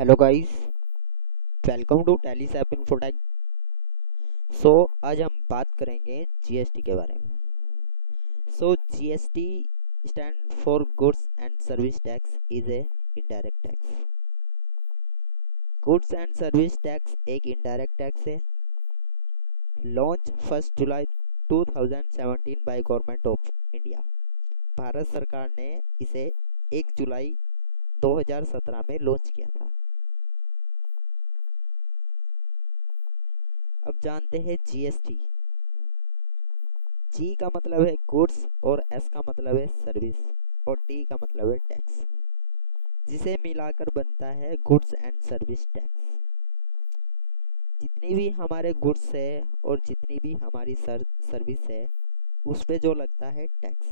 Hello guys, welcome to टेलीसैप infotech. So आज हम बात करेंगे जीएसटी के बारे में। GST stand for goods and service tax is a indirect tax. Goods and service tax एक इनडायरेक्ट टैक्स है। Launch 1 July 2017 by government of India. Bharat सरकार ने इसे 1 जुलाई 2017 में लॉन्च किया था। अब जानते हैं जीएसटी। जी का मतलब है गुड्स और एस का मतलब है सर्विस और टी का मतलब है टैक्स, जिसे मिलाकर बनता है गुड्स एंड सर्विस टैक्स। जितनी भी हमारे गुड्स है और जितनी भी हमारी सर्विस है उस पे जो लगता है टैक्स,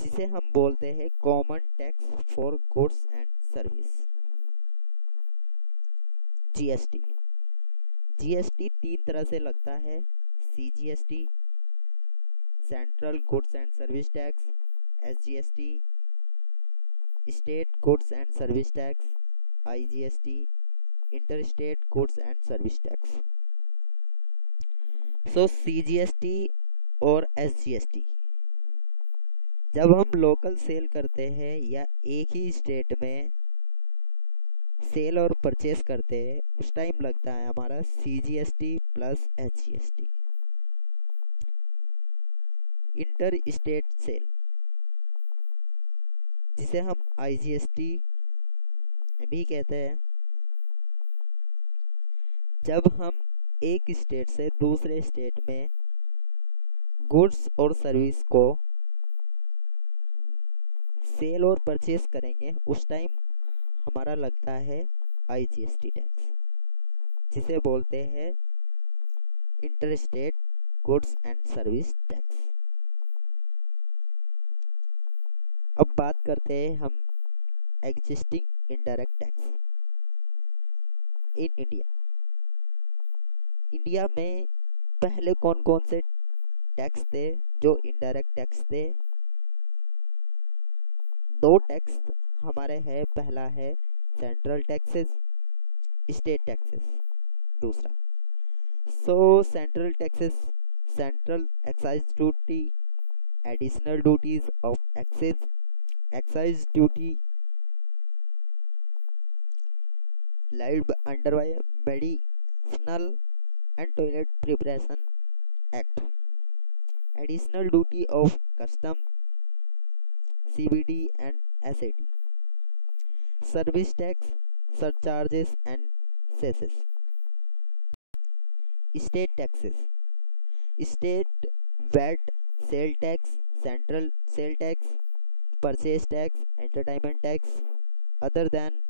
जिसे हम बोलते हैं common tax for goods and service, GST. GST तीन तरह से लगता है: CGST, central goods and service tax; SGST, state goods and service tax; IGST, inter state goods and service tax. CGST और एसजीएसटी, जब हम लोकल सेल करते हैं या एक ही स्टेट में सेल और परचेस करते हैं उस टाइम लगता है हमारा CGST plus HGST. Inter state sale, जिसे हम आईजीएसटी भी कहते हैं, जब हम एक स्टेट से दूसरे स्टेट में गुड्स और सर्विस को सेल और परचेस करेंगे उस टाइम हमारा लगता है आईजीएसटी टैक्स, जिसे बोलते हैं inter state goods and service tax. अब बात करते हैं हम existing indirect tax in India. India में पहले कौन कौन से टैक्स थे जो इनडायरेक्ट टैक्स थे? दो टैक्स हमारे हैं। पहला है सेंट्रल टैक्सेस, स्टेट टैक्सेस। दूसरा central taxes, central excise duty, additional duties of excise duty laid under medicinal and toilet preparation act, additional duty of custom, CBD and SAD, service tax, surcharges and cesses. State taxes, state VAT, sale tax, central sale tax, purchase tax, entertainment tax other than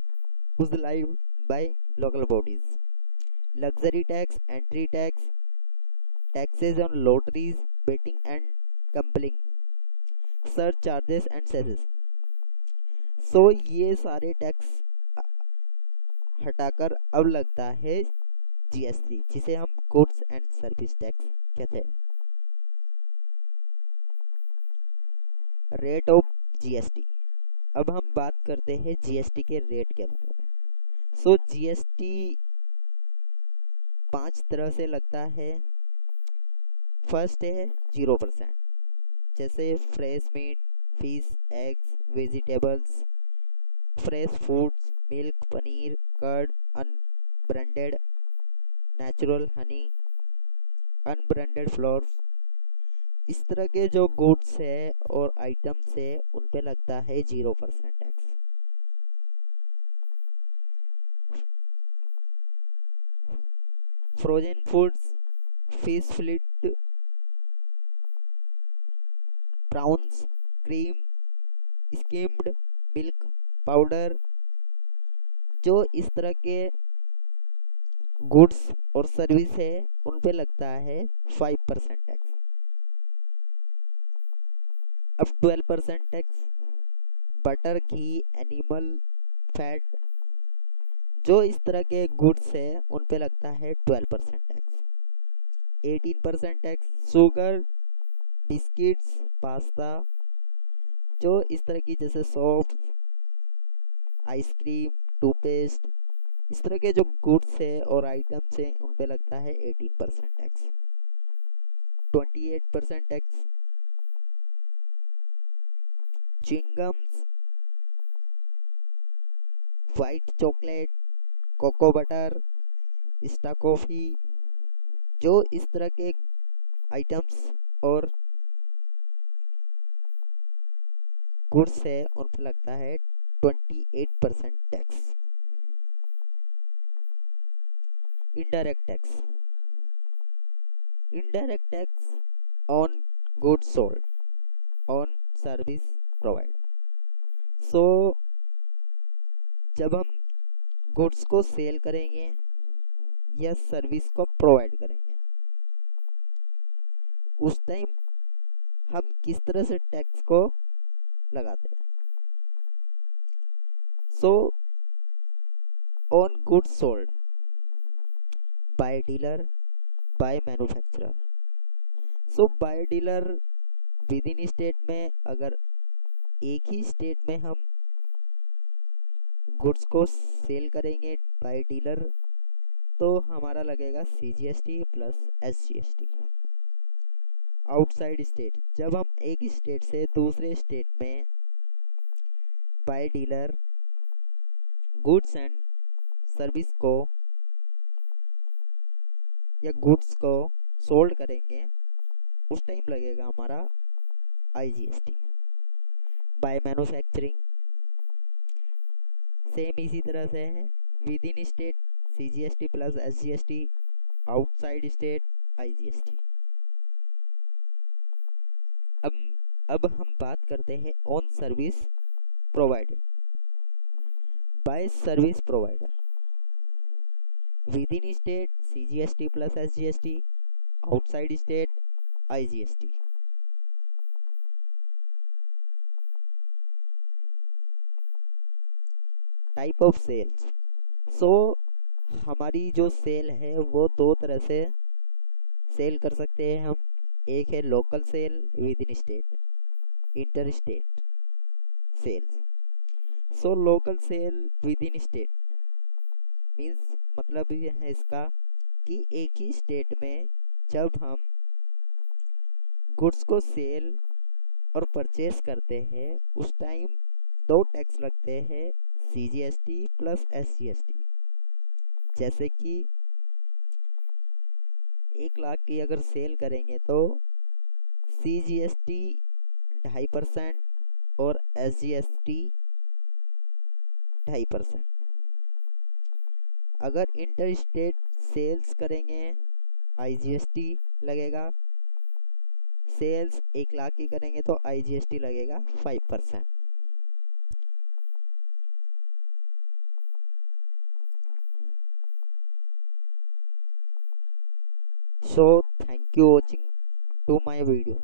उजलाइव by local bodies, luxury tax, entry tax, taxes on lotteries, betting and gambling, search charges and सेसेस। ये सारे tax हटाकर अब लगता है GST, जिसे हम goods and service tax कहते हैं। Rate of GST. अब हम बात करते हैं जीएसटी के रेट के बारे में। जीएसटी 5 तरह से लगता है। फर्स्ट है 0%, जैसे fresh meat, fish, eggs, vegetables, fresh foods, milk, paneer, curd, unbranded natural honey, unbranded flours. इस तरह के जो गुड्स है और आइटम्स है उन पे लगता है 0% tax. Frozen foods, fish fillet, prawns, cream, skimmed milk powder, जो इस तरह के गुड्स और सर्विस है उन पे लगता है 5% टैक्स। अब 12% टैक्स बटर, घी, एनिमल फैट, जो इस तरह के गुड्स है उन पे लगता है 12% tax. 18% tax sugar, biscuits, pasta, जो इस तरह की जैसे सॉफ्ट आइसक्रीम, टूथपेस्ट, इस तरह के जो गुड्स है और आइटम्स हैं उन पे लगता है 18% tax. 28% tax chewing gums, white chocolate, cocoa butter, insta coffee, जो इस तरह के आइटम्स और गुड्स है उन पे लगता है 28% tax. Indirect tax, indirect tax on goods sold, on service provide. So जब हम गुड्स को सेल करेंगे या सर्विस को प्रोवाइड करेंगे, उस टाइम हम किस तरह से टैक्स को लगाते हैं। So on goods sold by dealer, by manufacturer. So by dealer with in state में, अगर एक ही स्टेट में हम गुड्स को सेल करेंगे बाय डीलर, तो हमारा लगेगा CGST plus SGST। Outside state, जब हम एक ही स्टेट से दूसरे स्टेट में by dealer goods and service को या गुड्स को सोल्ड करेंगे, उस टाइम लगेगा हमारा IGST। बाय मैन्युफैक्चरिंग सेम इसी तरह से है, with in state CGST plus SGST, outside state IGST। अब हम बात करते हैं on service provided by service provider. With in state CGST plus SGST, outside state IGST। Type of sales. So हमारी जो सेल है वो दो तरह से सेल कर सकते हैं हम। एक है local sale with in state, inter state sales. So local sale with in state means मतलब ये है इसका कि एक ही स्टेट में जब हम गुड्स को सेल और परचेस करते हैं, उस टाइम दो टैक्स लगते हैं, CGST प्लस SGST। जैसे कि 1 लाख की अगर सेल करेंगे तो CGST 2.5% और SGST 2.5%। अगर इंटर स्टेट सेल्स करेंगे IGST लगेगा, सेल्स 1 लाख की करेंगे तो IGST लगेगा 5%। So thank you watching to my video.